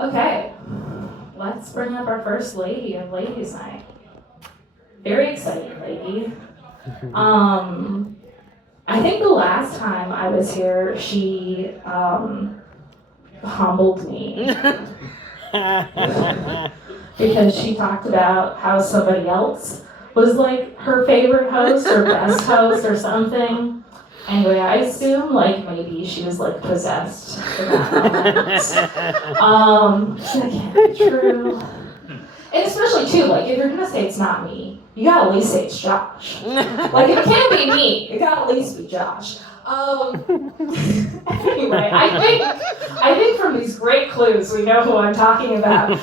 Okay. Let's bring up our first lady of ladies' night. Very excited lady. I think the last time I was here, she humbled me because she talked about how somebody else was like her favorite host or best host or something. Anyway, I assume like maybe she was like possessed in that moment. That can't be true. And especially too, like if you're gonna say it's not me, you gotta at least say it's Josh. Like if it can't be me, it gotta at least be Josh. Anyway, I think from these great clues we know who I'm talking about.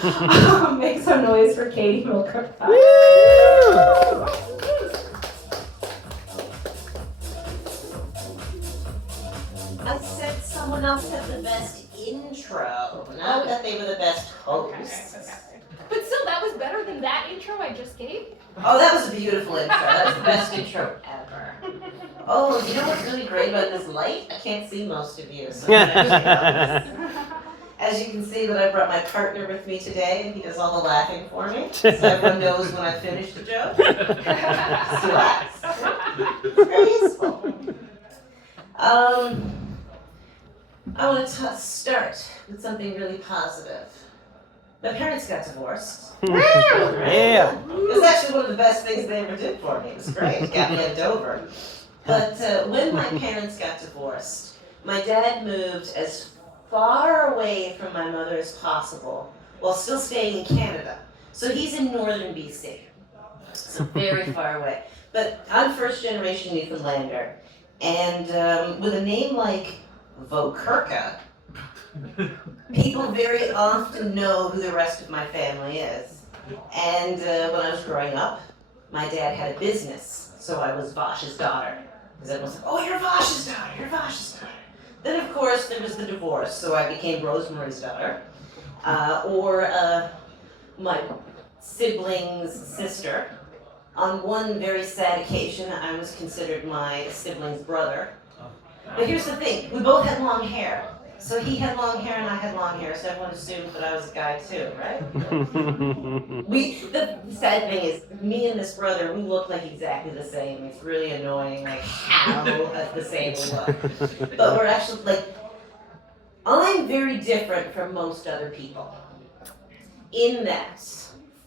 Make some noise for Katie Milker. I said someone else had the best intro, not that they were the best host. Okay. But still, that was better than that intro I just gave. Oh, that was a beautiful intro. That was the best intro ever. Oh, you know what's really great about this light? I can't see most of you. So as you can see that I brought my partner with me today, and he does all the laughing for me. So everyone knows when I finish the joke. Relax. It's very useful. I want to start with something really positive. My parents got divorced. Yeah. It was actually one of the best things they ever did for me. It was great. It got me at Dover. But when my parents got divorced, my dad moved as far away from my mother as possible while still staying in Canada. So he's in northern BC. So very far away. But I'm first generation Newfoundlander. And with a name like Vauquerca, people very often know who the rest of my family is. And when I was growing up, my dad had a business, so I was Vash's daughter. Because everyone was like, oh, you're Vash's daughter, you're Vash's daughter. Then, of course, there was the divorce, so I became Rosemary's daughter. Or my sibling's sister. On one very sad occasion, I was considered my sibling's brother. But here's the thing, we both had long hair. So he had long hair and I had long hair, so everyone assumed that I was a guy too, right? The sad thing is, me and this brother, we look like exactly the same. It's really annoying, like how the same we look. But we're actually, like, I'm very different from most other people. In that,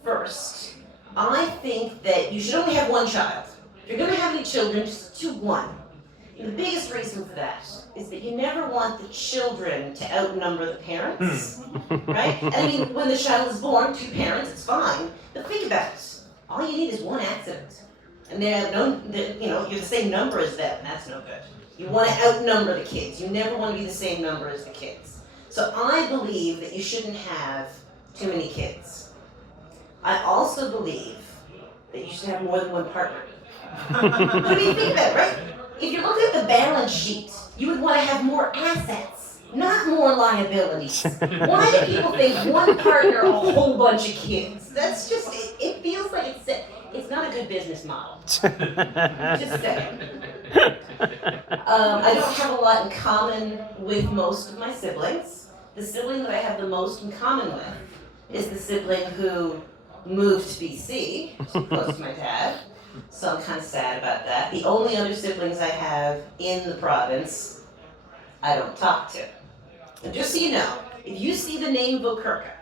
first, I think that you should only have one child. If you're gonna have any children, just do one. And the biggest reason for that is that you never want the children to outnumber the parents, right? I mean, when the child is born, two parents, it's fine. But think about it. All you need is one accident. And they have you're the same number as them. That's no good. You want to outnumber the kids. You never want to be the same number as the kids. So I believe that you shouldn't have too many kids. I also believe that you should have more than one partner. What do you think about it, right? If you look at the balance sheet, you would want to have more assets, not more liabilities. Why do people think one partner, a whole bunch of kids? That's just, it feels like it's not a good business model. Just saying. I don't have a lot in common with most of my siblings. The sibling that I have the most in common with is the sibling who moved to BC, close to my dad. So I'm kind of sad about that. The only other siblings I have in the province, I don't talk to. And just so you know, if you see the name Vauquerca,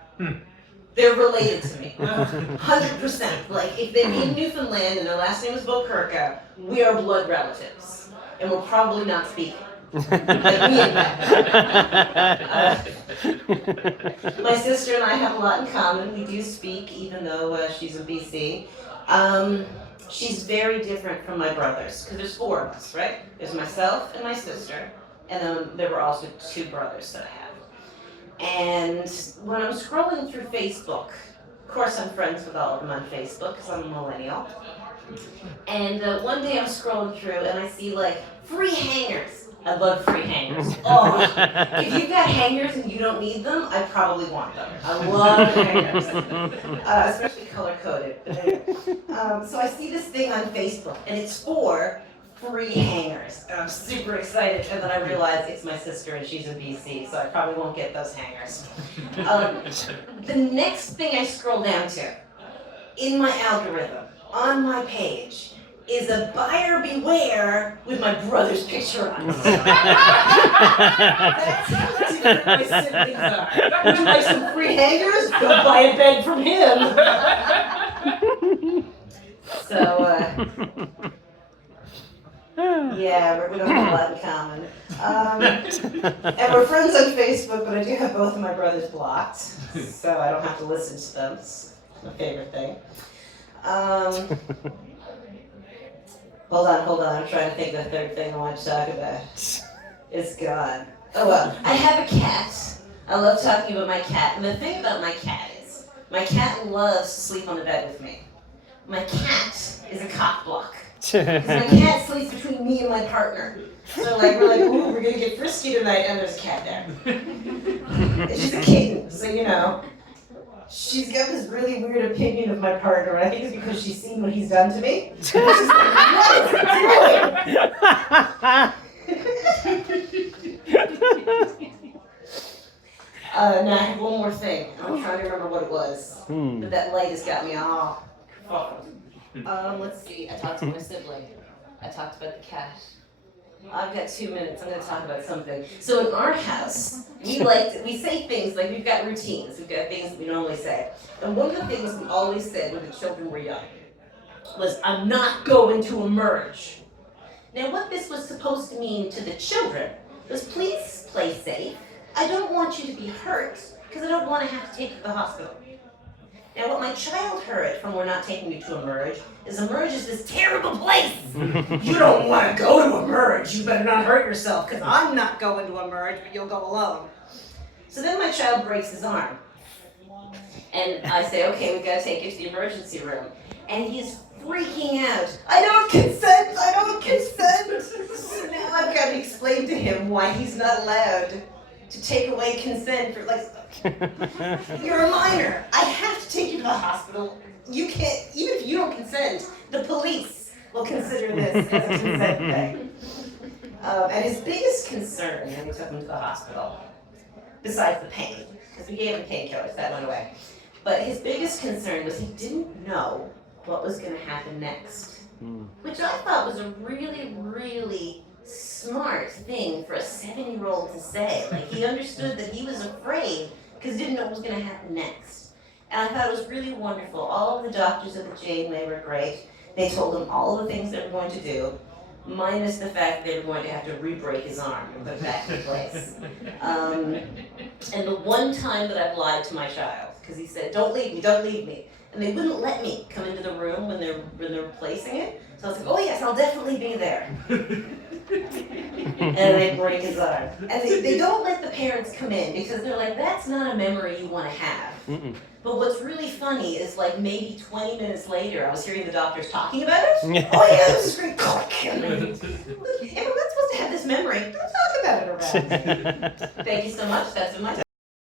they're related to me. 100%. Like, if they're in Newfoundland and their last name is Vauquerca, we are blood relatives. And we're probably not speaking. Like me and that. My sister and I have a lot in common. We do speak, even though she's in BC. She's very different from my brothers, because there's four of us, right? There's myself and my sister, and then there were also two brothers that I have. And when I'm scrolling through Facebook, of course I'm friends with all of them on Facebook, because I'm a millennial. And one day I'm scrolling through and I see like free hangers. I love free hangers. Oh, if you've got hangers and you don't need them, I probably want them. I love hangers, especially color-coded. So I see this thing on Facebook, and it's for free hangers. And I'm super excited, and then I realize it's my sister and she's in BC, so I probably won't get those hangers. The next thing I scroll down to, in my algorithm, on my page, is a buyer beware with my brother's picture on it. That's how different my siblings are. Would you like some free hangers? Go buy a bed from him. So, yeah, we don't have a lot in common. And we're friends on Facebook, but I do have both of my brothers blocked, so I don't have to listen to them. It's my favorite thing. Hold on. I'm trying to think of the third thing I want to talk about. It's gone. Oh well, I have a cat. I love talking about my cat. And the thing about my cat is, my cat loves to sleep on the bed with me. My cat is a cock block. Because my cat sleeps between me and my partner. So we're like, ooh, we're gonna get frisky tonight, and there's a cat there. And she's a kitten, so you know. She's got this really weird opinion of my partner, and I think it's because she's seen what he's done to me. She's like, what is he doing? Now I have one more thing. I'm trying to remember what it was. But that light has got me all fucked. Let's see. I talked to my sibling. I talked about the cat. I've got 2 minutes. I'm going to talk about something. So in our house, we say things like we've got routines. We've got things that we normally say. And one of the things we always said when the children were young was, I'm not going to emerge. Now what this was supposed to mean to the children was, please play safe. I don't want you to be hurt because I don't want to have to take you to the hospital. Now what my child heard from We're Not Taking You to Emerge is this terrible place. You don't want to go to Emerge. You better not hurt yourself because I'm not going to Emerge, but you'll go alone. So then my child breaks his arm. And I say, okay, we've got to take you to the emergency room. And he's freaking out. I don't consent. So now I've got to explain to him why he's not allowed to take away consent for you're a minor. I have to take you to the hospital. You can't, even if you don't consent, the police will consider this as a consent thing. And his biggest concern when we took him to the hospital, besides the pain, because we gave him painkillers, that went away, but his biggest concern was he didn't know what was going to happen next, which I thought was a really, really smart thing for a 7-year-old to say. He understood that he was afraid because he didn't know what was going to happen next. And I thought it was really wonderful. All of the doctors at the Janeway were great. They told him all of the things they were going to do, minus the fact that they were going to have to re-break his arm and put it back in place. And the one time that I've lied to my child, because he said, don't leave me. And they wouldn't let me come into the room when they're replacing it. So I was like, oh yes, I'll definitely be there. And they break his arm. And they don't let the parents come in because they're like, that's not a memory you want to have. But what's really funny is maybe 20 minutes later, I was hearing the doctors talking about it. Oh yeah, this is great. Everyone's supposed to have this memory. Don't talk about it around. Thank you so much. That's been my